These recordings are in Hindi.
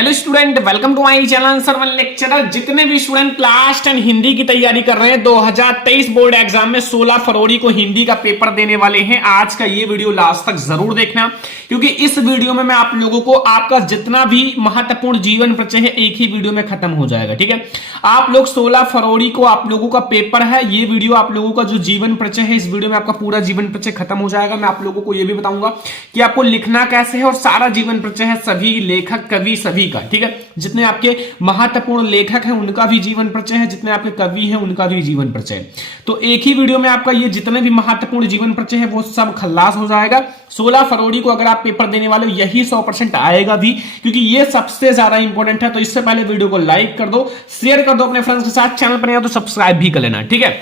Hello student, welcome to my channel Sarvan lecturer. जितने भी स्टूडेंट क्लास 10 हिंदी की तैयारी कर रहे हैं 2023 बोर्ड एग्जाम में 16 फरवरी को हिंदी का पेपर देने वाले हैं, आज का ये वीडियो लास्ट तक जरूर देखना, क्योंकि इस वीडियो में मैं आप लोगों को आपका जितना भी महत्वपूर्ण जीवन परिचय है एक ही वीडियो में खत्म हो जाएगा। ठीक है, आप लोग 16 फरवरी को आप लोगों का पेपर है, ये वीडियो आप लोगों का जो जीवन परिचय है इस वीडियो में आपका पूरा जीवन परिचय खत्म हो जाएगा। मैं आप लोगों को यह भी बताऊंगा कि आपको लिखना कैसे है और सारा जीवन परिचय है सभी लेखक कवि सभी का। ठीक है, जितने आपके महत्वपूर्ण लेखक हैं उनका भी जीवन परिचय है, जितने आपके कवि हैं उनका भी जीवन परिचय है। तो एक ही वीडियो में आपका ये जितने भी महत्वपूर्ण जीवन परिचय है वो सब खल्लास हो जाएगा। 16 फरवरी को अगर आप पेपर देने वाले हो यही 100% आएगा भी, क्योंकि ये सबसे ज्यादा इंपॉर्टेंट है। तो इससे पहले वीडियो को लाइक कर दो, शेयर कर दो अपने फ्रेंड्स के साथ, चैनल पर नहीं हो तो सब्सक्राइब भी कर लेना। ठीक है,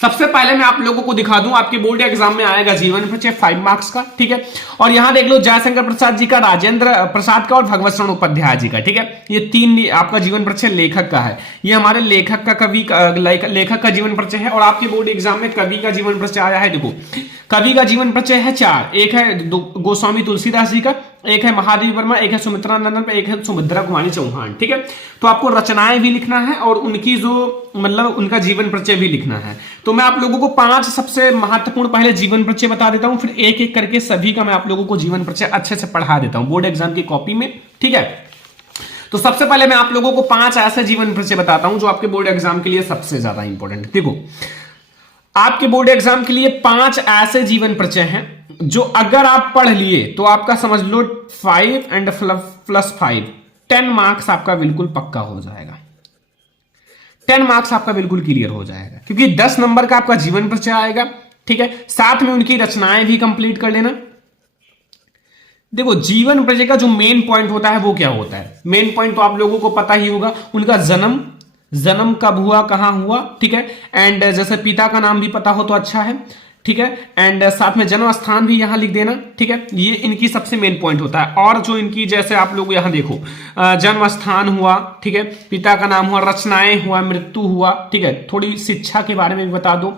सबसे पहले मैं आप लोगों को दिखा दूं, आपके बोर्ड एग्जाम में आएगा जीवन परिचय 5 मार्क्स का। ठीक है, और यहां देख लो जयशंकर प्रसाद जी का, राजेंद्र प्रसाद का और भगवत शरण उपाध्याय जी का। ठीक है, ये तीन आपका जीवन परिचय लेखक का है, ये हमारे लेखक का कवि लेखक का जीवन परिचय है। और आपके बोर्ड एग्जाम में कवि का जीवन परिचय आया है, देखो कवि का जीवन परिचय है 4, एक है गोस्वामी तुलसीदास जी का, एक है महादेवी वर्मा, एक है सुमित्रा नंदन, एक है सुभद्रा कुमारी चौहान। ठीक है, तो आपको रचनाएं भी लिखना है और उनकी जो मतलब उनका जीवन परिचय भी लिखना है। तो मैं आप लोगों को 5 सबसे महत्वपूर्ण पहले जीवन परिचय बता देता हूं, फिर एक एक करके सभी का मैं आप लोगों को जीवन परिचय अच्छे से पढ़ा देता हूं बोर्ड एग्जाम की कॉपी में। ठीक है, तो सबसे पहले मैं आप लोगों को 5 ऐसे जीवन परिचय बताता हूं जो आपके बोर्ड एग्जाम के लिए सबसे ज्यादा इंपॉर्टेंट है। देखो, आपके बोर्ड एग्जाम के लिए 5 ऐसे जीवन परिचय हैं जो अगर आप पढ़ लिए तो आपका समझ लो 5 एंड प्लस 5 10 मार्क्स आपका बिल्कुल पक्का हो जाएगा। 10 मार्क्स आपका बिल्कुल क्लियर हो जाएगा, क्योंकि 10 नंबर का आपका जीवन परिचय आएगा। ठीक है, साथ में उनकी रचनाएं भी कंप्लीट कर लेना। देखो, जीवन परिचय का जो मेन पॉइंट होता है वो क्या होता है, मेन पॉइंट तो आप लोगों को पता ही होगा, उनका जन्म कब हुआ, कहां हुआ। ठीक है, एंड जैसे पिता का नाम भी पता हो तो अच्छा है। ठीक है, एंड साथ में जन्म स्थान भी यहां लिख देना। ठीक है, ये इनकी सबसे मेन पॉइंट होता है। और जो इनकी जैसे आप लोग यहां देखो, जन्म स्थान हुआ, ठीक है, पिता का नाम हुआ, रचनाएं हुआ, मृत्यु हुआ। ठीक है, थोड़ी शिक्षा के बारे में भी बता दो।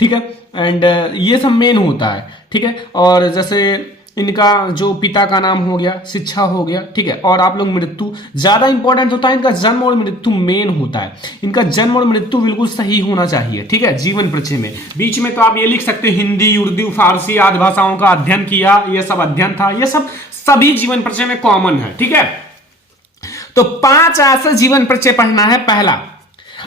ठीक है, एंड ये सब मेन होता है। ठीक है, और जैसे इनका जो पिता का नाम हो गया, शिक्षा हो गया। ठीक है, और आप लोग मृत्यु ज्यादा इंपॉर्टेंट होता है, इनका जन्म और मृत्यु मेन होता है, इनका जन्म और मृत्यु बिल्कुल सही होना चाहिए। ठीक है, जीवन परिचय में बीच में तो आप ये लिख सकते हैं हिंदी, उर्दू, फारसी आदि भाषाओं का अध्ययन किया, ये सब अध्ययन था, ये सब सभी जीवन परिचय में कॉमन है। ठीक है, तो 5 ऐसे जीवन परिचय पढ़ना है। पहला,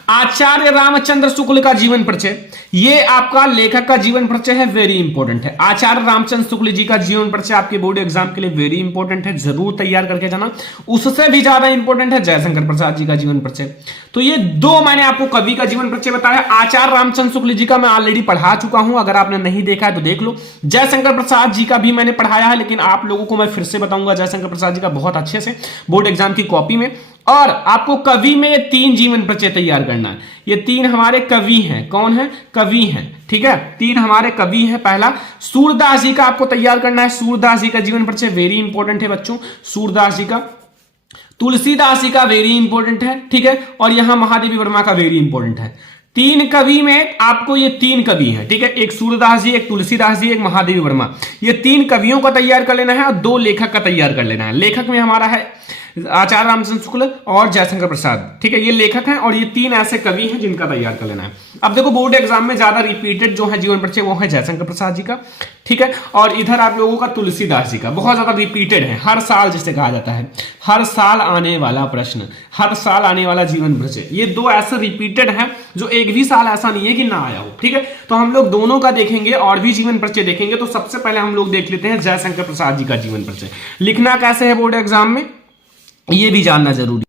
आचार्य रामचंद्र शुक्ल का जीवन परिचय, ये आपका लेखक का जीवन परिचय है, वेरी इंपॉर्टेंट है। आचार्य रामचंद्र शुक्ल जी का जीवन परिचय आपके बोर्ड एग्जाम के लिए वेरी इंपॉर्टेंट है, जरूर तैयार करके जाना। उससे भी ज्यादा इंपॉर्टेंट है जयशंकर प्रसाद जी का जीवन परिचय। तो ये 2 मैंने आपको कवि का जीवन परिचय बताया। आचार्य रामचंद्र शुक्ल जी का मैं ऑलरेडी पढ़ा चुका हूं, अगर आपने नहीं देखा है तो देख लो। जयशंकर प्रसाद जी का भी मैंने पढ़ाया है, लेकिन आप लोगों को मैं फिर से बताऊंगा जयशंकर प्रसाद जी का बहुत अच्छे से बोर्ड एग्जाम की कॉपी में। और आपको कवि में ये 3 जीवन परिचय तैयार करना है। ये 3 हमारे कवि हैं, कौन है, कवि हैं। ठीक है, 3 हमारे कवि हैं। पहला, सूरदास जी का आपको तैयार करना है, सूरदास जी का जीवन परिचय वेरी इंपॉर्टेंट है बच्चों, सूरदास जी का। तुलसीदास जी का वेरी इंपॉर्टेंट है। ठीक है, और यहां महादेवी वर्मा का वेरी इंपॉर्टेंट है। 3 कवि में आपको ये 3 कवि हैं। ठीक है, एक सूरदास जी, एक तुलसीदास जी, एक महादेवी वर्मा, ये 3 कवियों का तैयार कर लेना है और 2 लेखक का तैयार कर लेना है। लेखक में हमारा है आचार्य रामचंद्र शुक्ल और जयशंकर प्रसाद। ठीक है, ये लेखक हैं और ये 3 ऐसे कवि हैं जिनका तैयार कर लेना है। अब देखो, बोर्ड एग्जाम में ज्यादा रिपीटेड जो है जीवन परिचय वो है जयशंकर प्रसाद जी का। ठीक है, और इधर आप लोगों का तुलसीदास जी का बहुत ज्यादा रिपीटेड है, हर साल जिसे कहा जाता है, हर साल आने वाला प्रश्न, हर साल आने वाला जीवन परिचय, ये 2 ऐसे रिपीटेड हैं जो एक भी साल ऐसा नहीं है कि ना आया हो। ठीक है, तो हम लोग दोनों का देखेंगे और भी जीवन परिचय देखेंगे। तो सबसे पहले हम लोग देख लेते हैं जयशंकर प्रसाद जी का जीवन परिचय। लिखना कैसे है बोर्ड एग्जाम में ये भी जानना जरूरी।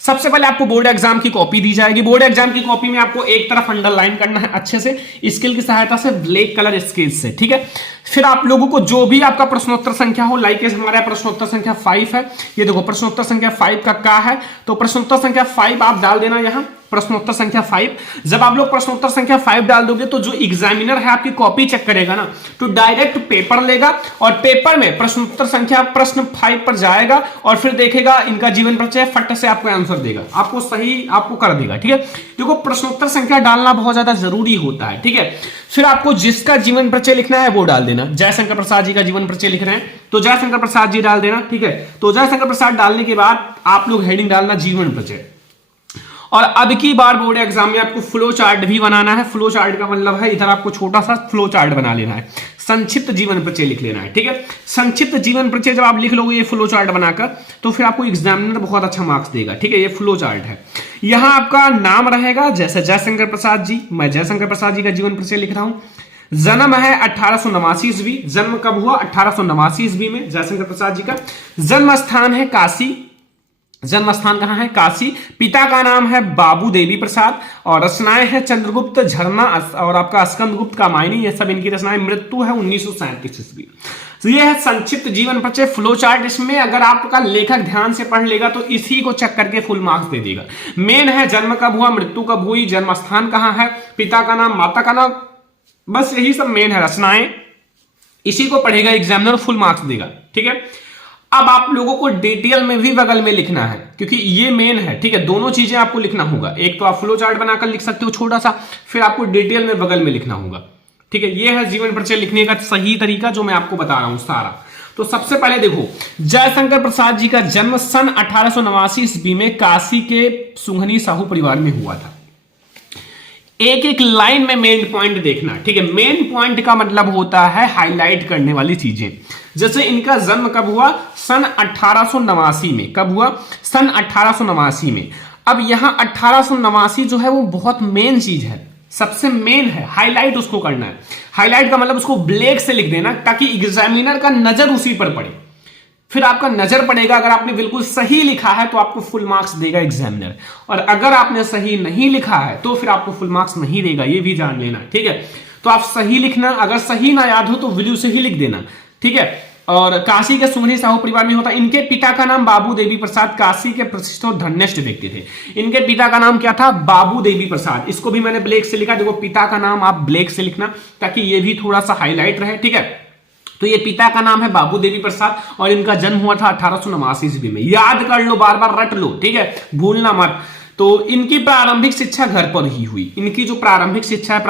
सबसे पहले आपको बोर्ड एग्जाम की कॉपी दी जाएगी। बोर्ड एग्जाम की कॉपी में आपको एक तरफ अंडरलाइन करना है अच्छे से, स्केल की सहायता से, ब्लैक कलर स्केल से। ठीक है, फिर आप लोगों को जो भी आपका प्रश्नोत्तर संख्या हो, लाइक हमारा प्रश्नोत्तर संख्या 5 है, ये देखो प्रश्नोत्तर संख्या 5 का है, तो प्रश्नोत्तर संख्या 5 आप डाल देना यहाँ। प्रश्नोत्तर संख्या 5। जब आप लोग प्रश्नोत्तर संख्या 5 डाल दोगे तो जो एग्जामिनर है आपकी कॉपी चेक करेगा ना, तो डायरेक्ट पेपर लेगा और पेपर में प्रश्नोत्तर संख्या प्रश्न 5 पर जाएगा और फिर देखेगा इनका जीवन परिचय, फट से आपको आंसर देगा, आपको सही आपको कर देगा। ठीक है, देखो प्रश्नोत्तर संख्या डालना बहुत ज्यादा जरूरी होता है। ठीक है, फिर आपको जिसका जीवन परिचय लिखना है वो डाल देना। जयशंकर प्रसाद जी का जीवन परिचय लिख रहे हैं तो जयशंकर प्रसाद जी डाल देना। ठीक है, तो जयशंकर प्रसाद डालने के बाद आप लोग हेडिंग डालना जीवन परिचय। और अब की बार बोर्ड एग्जाम में आपको फ्लो चार्ट भी बनाना है। फ्लो चार्ट का मतलब है इधर आपको छोटा सा फ्लो चार्ट बना लेना है, संक्षिप्त जीवन परिचय लिख लेना है। ठीक है, संक्षिप्त जीवन परिचय जब आप लिख लोगे ये फ्लो चार्ट बनाकर, तो फिर आपको एग्जामिनर बहुत अच्छा मार्क्स देगा। ठीक है, ये फ्लो चार्ट है। यहां आपका नाम रहेगा, जैसे जयशंकर प्रसाद जी, मैं जयशंकर प्रसाद जी का जीवन परिचय लिख रहा हूं। जन्म है 1889 ईस्वी। जन्म कब हुआ? 1889 ईस्वी में जयशंकर प्रसाद जी का। जन्म स्थान है काशी। जन्म स्थान कहां है? काशी। पिता का नाम है बाबू देवी प्रसाद और रचनाएं हैं चंद्रगुप्त, झरना और आपका स्कंदगुप्त कामायनी, ये सब इनकी रचनाएं। मृत्यु है 1937 ईस्वी। तो ये है संक्षिप्त जीवन परिचय फ्लो चार्ट। इसमें अगर आपका लेखक ध्यान से पढ़ लेगा तो इसी को चेक करके फुल मार्क्स दे देगा। मेन है जन्म कब हुआ, मृत्यु कब हुई, जन्म स्थान कहां है, पिता का नाम, माता का नाम, बस यही सब मेन है। रचनाएं इसी को पढ़ेगा एग्जामिनर, फुल मार्क्स देगा। ठीक है, अब आप लोगों को डिटेल में भी बगल में लिखना है क्योंकि ये मेन है। ठीक है, दोनों चीजें आपको लिखना होगा। एक तो आप फ्लो चार्ट बनाकर लिख सकते हो छोटा सा, फिर आपको डिटेल में बगल में लिखना होगा। ठीक है, ये है जीवन परिचय लिखने का सही तरीका जो मैं आपको बता रहा हूं सारा। तो सबसे पहले देखो, जयशंकर प्रसाद जी का जन्म सन 1889 ईस्वी में काशी के सुंघनी साहू परिवार में हुआ था। एक एक लाइन में मेन पॉइंट देखना। ठीक है, मेन पॉइंट का मतलब होता है हाईलाइट करने वाली चीजें। जैसे इनका जन्म कब हुआ? सन 1889 में। कब हुआ? सन 1889 में। अब यहां 1889 जो है वो बहुत मेन चीज है, सबसे मेन है, हाईलाइट उसको करना है। हाईलाइट का मतलब उसको ब्लैक से लिख देना ताकि एग्जामिनर का नजर उसी पर पड़े। फिर आपका नजर पड़ेगा, अगर आपने बिल्कुल सही लिखा है तो आपको फुल मार्क्स देगा एग्जामिनर, और अगर आपने सही नहीं लिखा है तो फिर आपको फुल मार्क्स नहीं देगा, ये भी जान लेना। ठीक है, तो आप सही लिखना, अगर सही ना याद हो तो वैल्यू से ही लिख देना। ठीक है, और काशी के सुंघनी साहू परिवार में होता। इनके पिता का नाम बाबू देवी प्रसाद काशी के प्रतिष्ठित और धन्यष्ट व्यक्ति थे। इनके पिता का नाम क्या था? बाबू देवी प्रसाद। इसको भी मैंने ब्लैक से लिखा, देखो पिता का नाम आप ब्लैक से लिखना ताकि ये भी थोड़ा सा हाईलाइट रहे। ठीक है, तो ये पिता का नाम है बाबू देवी प्रसाद और इनका जन्म हुआ था 1889 ईस्वी में। याद कर लो, बार बार रट लो। ठीक है, भूलना मत। तो इनकी प्रारंभिक शिक्षा घर पर ही हुई। इनकी जो प्रारंभिक शिक्षा है,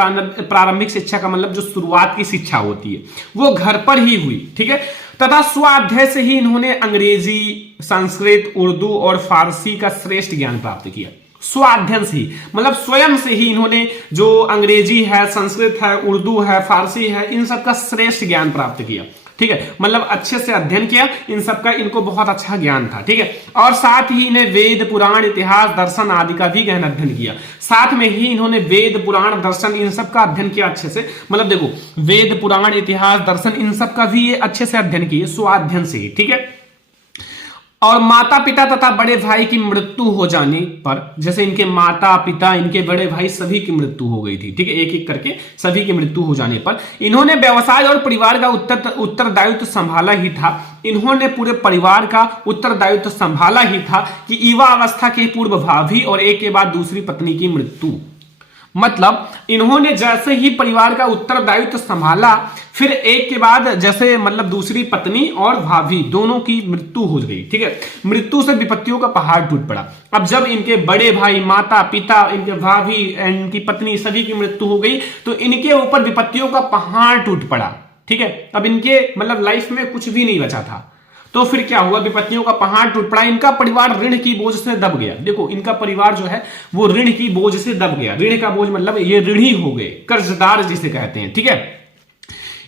प्रारंभिक शिक्षा का मतलब जो शुरुआत की शिक्षा होती है वो घर पर ही हुई। ठीक है, तथा स्वाध्याय से ही इन्होंने अंग्रेजी, संस्कृत, उर्दू और फारसी का श्रेष्ठ ज्ञान प्राप्त किया। स्वाध्ययन से ही मतलब स्वयं से ही इन्होंने जो अंग्रेजी है, संस्कृत है, उर्दू है, फारसी है, इन सब का श्रेष्ठ ज्ञान प्राप्त किया। ठीक है, मतलब अच्छे से अध्ययन किया, इन सब का इनको बहुत अच्छा ज्ञान था। ठीक है, और साथ ही इन्हें वेद, पुराण, इतिहास, दर्शन आदि का भी गहन अध्ययन किया। साथ में ही इन्होंने वेद, पुराण, दर्शन इन सब का अध्ययन किया अच्छे से। मतलब देखो, वेद, पुराण, इतिहास, दर्शन इन सब का भी ये अच्छे से अध्ययन किए, स्वाध्ययन से ही। ठीक है, और माता पिता तथा बड़े भाई की मृत्यु हो जाने पर, जैसे इनके माता पिता, इनके बड़े भाई सभी की मृत्यु हो गई थी। ठीक है, एक एक करके सभी की मृत्यु हो जाने पर इन्होंने व्यवसाय और परिवार का उत्तरदायित्व संभाला ही था। इन्होंने पूरे परिवार का उत्तरदायित्व संभाला ही था कि युवा अवस्था के पूर्व भाभी और एक के बाद दूसरी पत्नी की मृत्यु। मतलब इन्होंने जैसे ही परिवार का उत्तरदायित्व संभाला, फिर एक के बाद जैसे मतलब दूसरी पत्नी और भाभी दोनों की मृत्यु हो गई। ठीक है, मृत्यु से विपत्तियों का पहाड़ टूट पड़ा। अब जब इनके बड़े भाई, माता पिता, इनके भाभी, इनकी पत्नी सभी की मृत्यु हो गई तो इनके ऊपर विपत्तियों का पहाड़ टूट पड़ा। ठीक है, अब इनके मतलब लाइफ में कुछ भी नहीं बचा था। तो फिर क्या हुआ? विपत्तियों का पहाड़ टूट पड़ा। इनका परिवार ऋण की बोझ से दब गया। देखो, इनका परिवार जो है वो ऋण की बोझ से दब गया। ऋण का बोझ मतलब ये ऋणी हो गए, कर्जदार जिसे कहते हैं। ठीक है,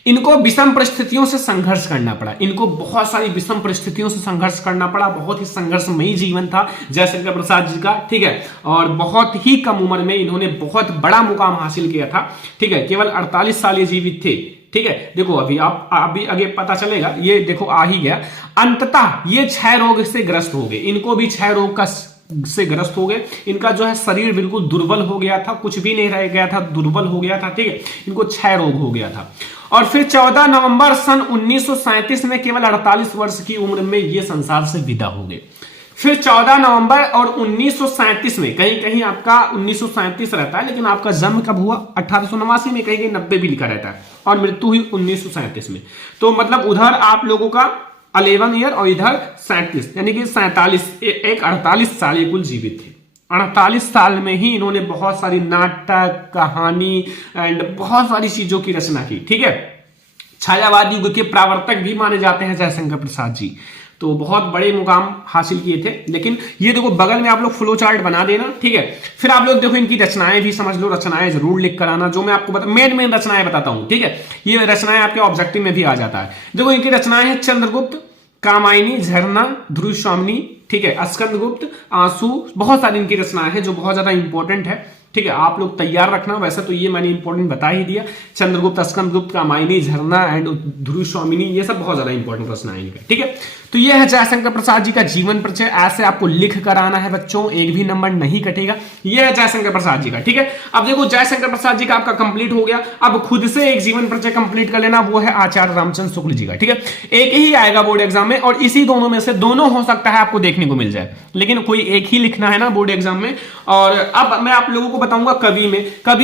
इनको विषम परिस्थितियों से संघर्ष करना पड़ा। इनको बहुत सारी विषम परिस्थितियों से संघर्ष करना पड़ा। बहुत ही संघर्षमयी जीवन था जयशंकर प्रसाद जी का। ठीक है, और बहुत ही कम उम्र में इन्होंने बहुत बड़ा मुकाम हासिल किया था। ठीक है, केवल 48 साल ये जीवित थे। ठीक है, देखो अभी अभी आगे पता चलेगा। ये देखो आ ही गया। अंततः ये क्षय रोग से ग्रस्त हो गए। इनको भी क्षय रोग का से ग्रस्त हो गए। इनका जो है शरीर बिल्कुल दुर्बल हो गया था, कुछ भी नहीं रह गया था, दुर्बल हो गया था। ठीक है, इनको क्षय रोग हो गया था। और फिर 14 नवंबर सन 1937 में केवल 48 वर्ष की उम्र में ये संसार से विदा हो गए। फिर 14 नवंबर और 1937 में, कहीं कहीं आपका 1937 रहता है, लेकिन आपका जन्म कब हुआ 1889 में, कहीं कहीं 90 भी लिखा रहता है, और मृत्यु हुई 1937 में। तो मतलब उधर आप लोगों का 11 ईयर और इधर 37, यानी कि 47, एक 48 साल ये कुल जीवित थे। 48 साल में ही इन्होंने बहुत सारी नाटक, कहानी एंड बहुत सारी चीजों की रचना की। ठीक है, छायावाद युग के प्रवर्तक भी माने जाते हैं जयशंकर प्रसाद जी, तो बहुत बड़े मुकाम हासिल किए थे। लेकिन ये देखो बगल में आप लोग फ्लो चार्ट बना देना, ठीक है। फिर आप लोग देखो इनकी रचनाएं भी समझ लो, रचनाएं जरूर लिख कर आना, जो मैं आपको मेन रचनाएं बताता हूं, ठीक है। ये रचनाएं आपके ऑब्जेक्टिव में भी आ जाता है। देखो इनकी रचनाएं हैं चंद्रगुप्त, कामायनी, झरना, ध्रुव स्वामिनी, ठीक है, स्कंदगुप्त, आंसू, बहुत सारी इनकी रचनाएं हैं जो बहुत ज्यादा इंपॉर्टेंट है। ठीक है, आप लोग तैयार रखना। वैसे तो ये मैंने इंपॉर्टेंट बता ही दिया, चंद्रगुप्त, स्कंदगुप्त, कामायनी, झरना एंड ध्रुव स्वामिनी, ये सब बहुत ज्यादा इंपॉर्टेंट रचनाएं हैं। ठीक है, तो ये है जयशंकर प्रसाद जी का जीवन परिचय। ऐसे आपको लिख कर आना है बच्चों, एक भी नंबर नहीं कटेगा। ये है जयशंकर प्रसाद जी का। ठीक है, अब देखो जयशंकर प्रसाद जी का आपका कंप्लीट हो गया। अब खुद से एक जीवन परिचय कंप्लीट कर लेना, वो है आचार्य रामचंद्र शुक्ल जी का। ठीक है, एक ही आएगा बोर्ड एग्जाम में, और इसी दोनों में से दोनों हो सकता है आपको देखने को मिल जाए, लेकिन कोई एक ही लिखना है ना बोर्ड एग्जाम में। और अब मैं आप लोगों को बताऊंगा कवि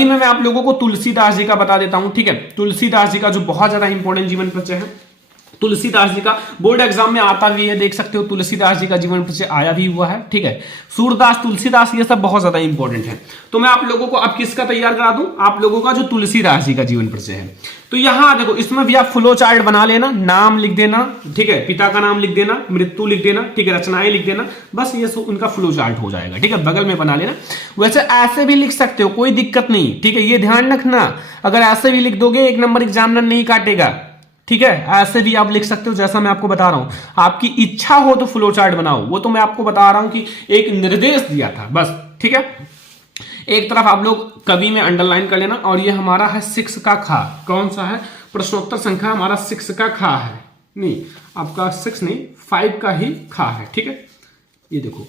में मैं आप लोगों को तुलसीदास जी का बता देता हूं। ठीक है, तुलसीदास जी का जो बहुत ज्यादा इंपॉर्टेंट जीवन परिचय है, तुलसीदास जी का बोर्ड एग्जाम में आता भी है, देख सकते हो तुलसीदास जी का जीवन परिचय आया भी हुआ है। ठीक है, सूरदास, तुलसीदास, ये सब बहुत ज्यादा इंपॉर्टेंट है। तो मैं आप लोगों को अब किसका तैयार करा दूं, आप लोगों का जो तुलसीदास जी का जीवन परिचय है। तो यहां देखो इसमें भी आप फ्लो चार्ट बना लेना, नाम लिख देना, ठीक है, पिता का नाम लिख देना, मृत्यु लिख देना, ठीक है, रचनाएं लिख देना, बस ये उनका फ्लो चार्ट हो जाएगा। ठीक है, बगल में बना लेना। वैसे ऐसे भी लिख सकते हो, कोई दिक्कत नहीं। ठीक है, ये ध्यान रखना, अगर ऐसे भी लिख दोगे 1 नंबर एग्जामिनर नहीं काटेगा। ठीक है, ऐसे भी आप लिख सकते हो, जैसा मैं आपको बता रहा हूं। आपकी इच्छा हो तो फ्लो चार्ट बनाओ, वो तो मैं आपको बता रहा हूं कि एक निर्देश दिया था बस। ठीक है, एक तरफ आप लोग कवि में अंडरलाइन कर लेना। और ये हमारा है 6 का खा, कौन सा है, प्रश्नोत्तर संख्या हमारा 6 का खा है, नहीं आपका 6 नहीं 5 का ही खा है। ठीक है, ये देखो,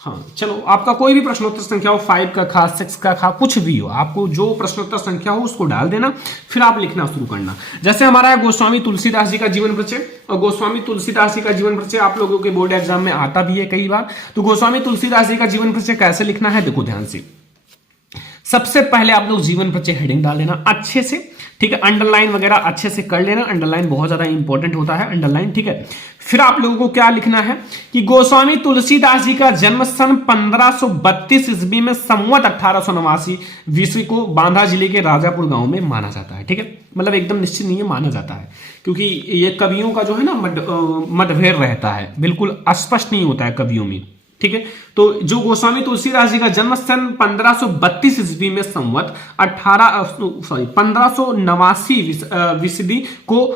हाँ चलो, आपका कोई भी प्रश्नोत्तर संख्या हो, 5 का खा, 6 का खा, कुछ भी हो, आपको जो प्रश्नोत्तर संख्या हो उसको डाल देना, फिर आप लिखना शुरू करना। जैसे हमारा है गोस्वामी तुलसीदास जी का जीवन परिचय, और गोस्वामी तुलसीदास जी का जीवन परिचय आप लोगों के बोर्ड एग्जाम में आता भी है कई बार। तो गोस्वामी तुलसीदास जी का जीवन परिचय कैसे लिखना है, देखो ध्यान से। सबसे पहले आप लोग जीवन परिचय हेडिंग डाल लेना अच्छे से। ठीक है, अंडरलाइन वगैरह अच्छे से कर लेना, अंडरलाइन बहुत ज्यादा इंपॉर्टेंट होता है, अंडरलाइन। ठीक है, फिर आप लोगों को क्या लिखना है कि गोस्वामी तुलसीदास जी का जन्म सन 1532 ईस्वी में संवत 1889 ईस्वी को बांदा जिले के राजापुर गांव में माना जाता है। ठीक है, मतलब एकदम निश्चित नहीं है, माना जाता है, क्योंकि ये कवियों का जो है ना मतभेद रहता है, बिल्कुल स्पष्ट नहीं होता है कवियों में। ठीक है, तो जो गोस्वामी तुलसीदास जी का जन्म सन 1532 ईस्वी में संवत 1589 ईस्वी को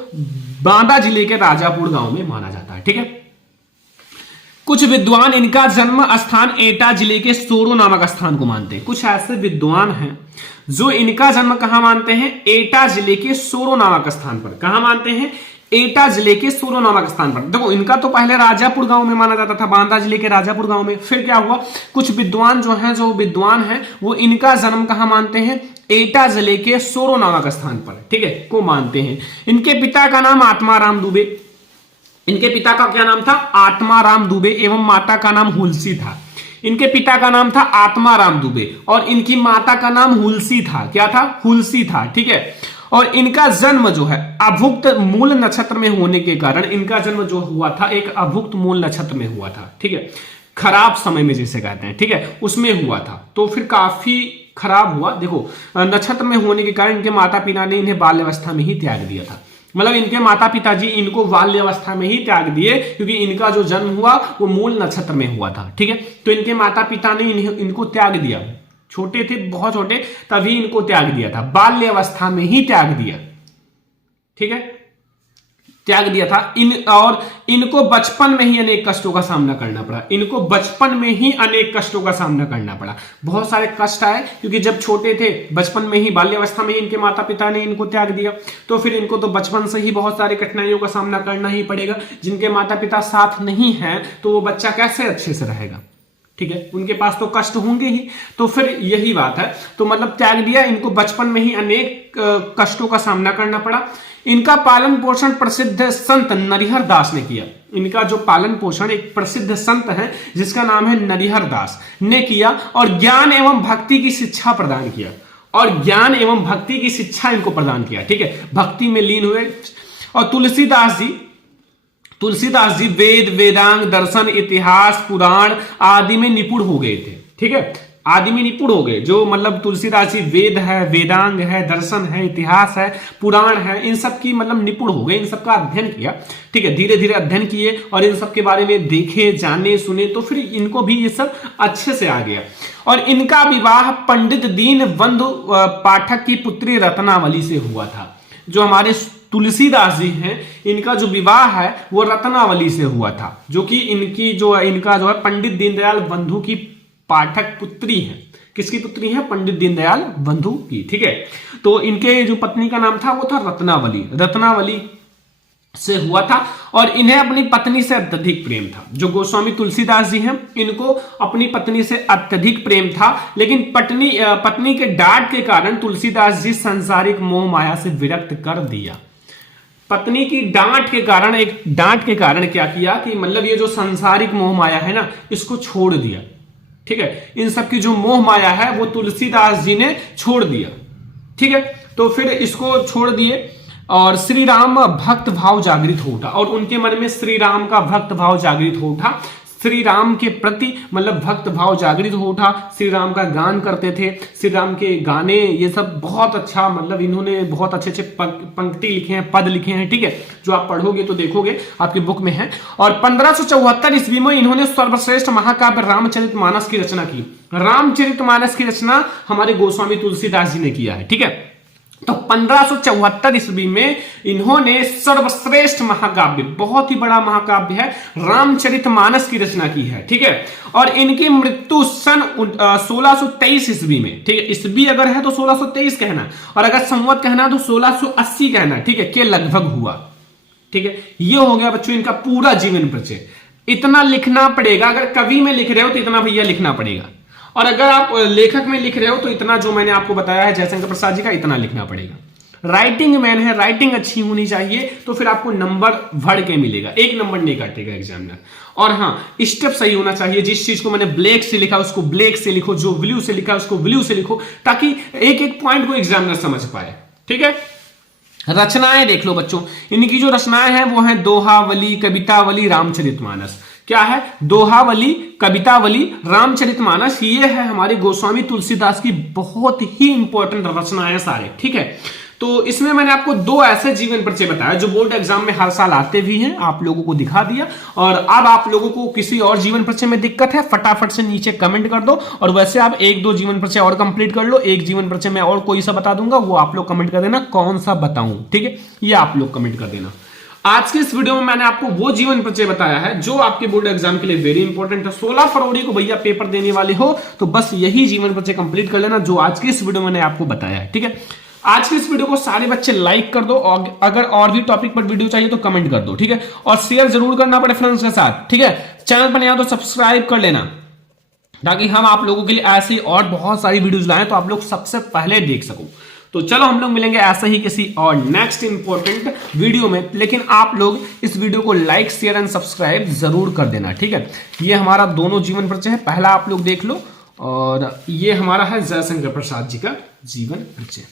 बांदा जिले के राजापुर गांव में माना जाता है। ठीक है, कुछ विद्वान इनका जन्म स्थान एटा जिले के सोरो नामक स्थान को मानते हैं। कुछ ऐसे विद्वान हैं जो इनका जन्म कहां मानते हैं, एटा जिले के सोरो नामक स्थान पर। कहां मानते हैं, एटा जिले के सोरो नामक स्थान पर। देखो इनका तो पहले राजापुर गांव में माना जाता था, बांदा जिले के राजापुर गांव में। फिर क्या हुआ, कुछ विद्वान जो विद्वान हैं वो इनका जन्म कहां मानते हैं, एटा जिले के सोरो नामक स्थान पर, ठीक है, को मानते हैं। इनके पिता का नाम आत्माराम दुबे, इनके पिता का क्या नाम था, आत्माराम दुबे, एवं माता का नाम हुलसी था। इनके पिता का नाम था आत्माराम दुबे और इनकी माता का नाम हुलसी था। क्या था, हुलसी था। ठीक है, और इनका जन्म जो है अभुक्त मूल नक्षत्र में होने के कारण, इनका जन्म जो हुआ था एक अभुक्त मूल नक्षत्र में हुआ था। ठीक है, खराब समय में जिसे कहते हैं, ठीक है, उसमें हुआ था, तो फिर काफी खराब हुआ। देखो नक्षत्र में होने के कारण इनके माता पिता ने इन्हें बाल्यावस्था में ही त्याग दिया था। मतलब इनके माता पिताजी इनको बाल्यावस्था में ही त्याग दिए, क्योंकि इनका जो जन्म हुआ वो मूल नक्षत्र में हुआ था। ठीक है, तो इनके माता पिता ने इनको त्याग दिया, छोटे थे, बहुत छोटे, तभी इनको त्याग दिया था, बाल्यावस्था में ही त्याग दिया। ठीक है, त्याग दिया था और इनको बचपन में ही अनेक कष्टों का सामना करना पड़ा। इनको बचपन में ही अनेक कष्टों का सामना करना पड़ा, बहुत सारे कष्ट आए, क्योंकि जब छोटे थे, बचपन में ही, बाल्यावस्था में ही इनके माता पिता ने इनको त्याग दिया, तो फिर इनको तो बचपन से ही बहुत सारी कठिनाइयों का सामना करना ही पड़ेगा। जिनके माता पिता साथ नहीं है तो वो बच्चा कैसे अच्छे से रहेगा। ठीक है, उनके पास तो कष्ट होंगे ही, तो फिर यही बात है, तो मतलब त्याग दिया। इनको बचपन में ही अनेक कष्टों का सामना करना पड़ा। इनका पालन पोषण प्रसिद्ध संत नरिहर दास ने किया। इनका जो पालन पोषण एक प्रसिद्ध संत है जिसका नाम है नरिहर दास ने किया, और ज्ञान एवं भक्ति की शिक्षा प्रदान किया, और ज्ञान एवं भक्ति की शिक्षा इनको प्रदान किया। ठीक है, भक्ति में लीन हुए। और तुलसीदास जी वेद, वेदांग, दर्शन, इतिहास, पुराण आदि में निपुण हो गए थे। ठीक है, आदि में निपुण हो गए। जो मतलब तुलसीदास जी वेद है, वेदांग है, दर्शन है, इतिहास है, पुराण है, इन सब की मतलब निपुण हो गए, इन सब का अध्ययन किया। ठीक है, धीरे धीरे अध्ययन किए और इन सब के बारे में देखे, जाने, सुने, तो फिर इनको भी ये सब अच्छे से आ गया। और इनका विवाह पंडित दीनबंधु पाठक की पुत्री रत्नावली से हुआ था। जो हमारे तुलसीदास जी हैं, इनका जो विवाह है वो रत्नावली से हुआ था, जो कि इनका जो है पंडित दीनदयाल बंधु की पाठक पुत्री है। किसकी पुत्री है? पंडित दीनदयाल बंधु की। ठीक है, तो इनके जो पत्नी का नाम था वो था रत्नावली से हुआ था। और इन्हें अपनी पत्नी से अत्यधिक प्रेम था। जो गोस्वामी तुलसीदास जी हैं, इनको अपनी पत्नी से अत्यधिक प्रेम था, लेकिन पत्नी के डांट के कारण तुलसीदास जी सांसारिक मोह माया से विरक्त कर दिया। पत्नी की डांट के कारण क्या किया कि मतलब ये जो सांसारिक मोह माया है ना, इसको छोड़ दिया। ठीक है, इन सब की जो मोह माया है वो तुलसीदास जी ने छोड़ दिया। ठीक है, तो फिर इसको छोड़ दिए और श्री राम भक्त भाव जागृत हो उठा, और उनके मन में श्री राम का भक्त भाव जागृत हो उठा। श्री राम के प्रति मतलब भक्त भाव जागृत हो उठा। श्री राम का गान करते थे, श्री राम के गाने, ये सब बहुत अच्छा, मतलब इन्होंने बहुत अच्छे अच्छे पंक्ति लिखे हैं, पद लिखे हैं। ठीक है, जो आप पढ़ोगे तो देखोगे, आपकी बुक में है। और 1574 ईस्वी में इन्होंने सर्वश्रेष्ठ महाकाव्य रामचरितमानस की रचना की। रामचरितमानस की रचना हमारे गोस्वामी तुलसीदास जी ने किया है। ठीक है, तो 1574 ईस्वी में इन्होंने सर्वश्रेष्ठ महाकाव्य, बहुत ही बड़ा महाकाव्य है, रामचरितमानस की रचना की है। ठीक है, और इनकी मृत्यु सन 1623 ईस्वी में। ठीक है, ईस्वी अगर है तो 1623 कहना, और अगर संवत कहना है तो 1680 कहना। ठीक है, के लगभग हुआ। ठीक है, ये हो गया बच्चों इनका पूरा जीवन परिचय। इतना लिखना पड़ेगा, अगर कवि में लिख रहे हो तो इतना भैया लिखना पड़ेगा, और अगर आप लेखक में लिख रहे हो तो इतना जो मैंने आपको बताया है जयशंकर प्रसाद जी का, इतना लिखना पड़ेगा। राइटिंग मैन है, राइटिंग अच्छी होनी चाहिए, तो फिर आपको नंबर बढ़ के मिलेगा, 1 नंबर नहीं काटेगा एग्जामिनर। और हाँ, स्टेप सही होना चाहिए। जिस चीज को मैंने ब्लैक से लिखा उसको ब्लैक से लिखो, जो ब्लू से लिखा उसको ब्लू से लिखो, ताकि एक एक पॉइंट को एग्जामिनर समझ पाए। ठीक है, रचनाएं देख लो बच्चों, इनकी जो रचनाएं हैं वो हैं दोहावली, कवितावली, रामचरितमानस। क्या है? दोहावली, कवितावली, रामचरितमानस। ये है हमारे गोस्वामी तुलसीदास की बहुत ही इंपॉर्टेंट रचनाएं सारे। ठीक है, तो इसमें मैंने आपको 2 ऐसे जीवन परिचय बताया जो बोर्ड एग्जाम में हर साल आते भी हैं, आप लोगों को दिखा दिया। और अब आप लोगों को किसी और जीवन परिचय में दिक्कत है, फटाफट से नीचे कमेंट कर दो। और वैसे आप 1-2 जीवन परिचय और कंप्लीट कर लो। एक जीवन परिचय में और कोई सा बता दूंगा, वो आप लोग कमेंट कर देना कौन सा बताऊं। ठीक है, ये आप लोग कमेंट कर देना। आज के इस वीडियो में मैंने आपको वो जीवन परिचय बताया है जो आपके बोर्ड एग्जाम के लिए वेरी इंपॉर्टेंट है। 16 फरवरी को भैया पेपर देने वाले हो तो बस यही जीवन परिचय कंप्लीट कर लेना जो आज की इस वीडियो में मैंने आपको बताया है। ठीक है, आज की इस वीडियो को सारे बच्चे लाइक कर दो, और अगर और भी टॉपिक पर वीडियो चाहिए तो कमेंट कर दो। ठीक है, और शेयर जरूर करना पड़े फ्रेंड्स के साथ। ठीक है, चैनल पर नया तो सब्सक्राइब कर लेना, ताकि हम आप लोगों के लिए ऐसी और बहुत सारी वीडियोज लाएं तो आप लोग सबसे पहले देख सको। तो चलो हम लोग मिलेंगे ऐसे ही किसी और नेक्स्ट इंपॉर्टेंट वीडियो में, लेकिन आप लोग इस वीडियो को लाइक, शेयर एंड सब्सक्राइब जरूर कर देना। ठीक है, ये हमारा दोनों जीवन परिचय है, पहला आप लोग देख लो, और ये हमारा है जयशंकर प्रसाद जी का जीवन परिचय।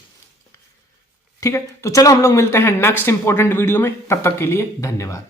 ठीक है, तो चलो हम लोग मिलते हैं नेक्स्ट इंपॉर्टेंट वीडियो में, तब तक के लिए धन्यवाद।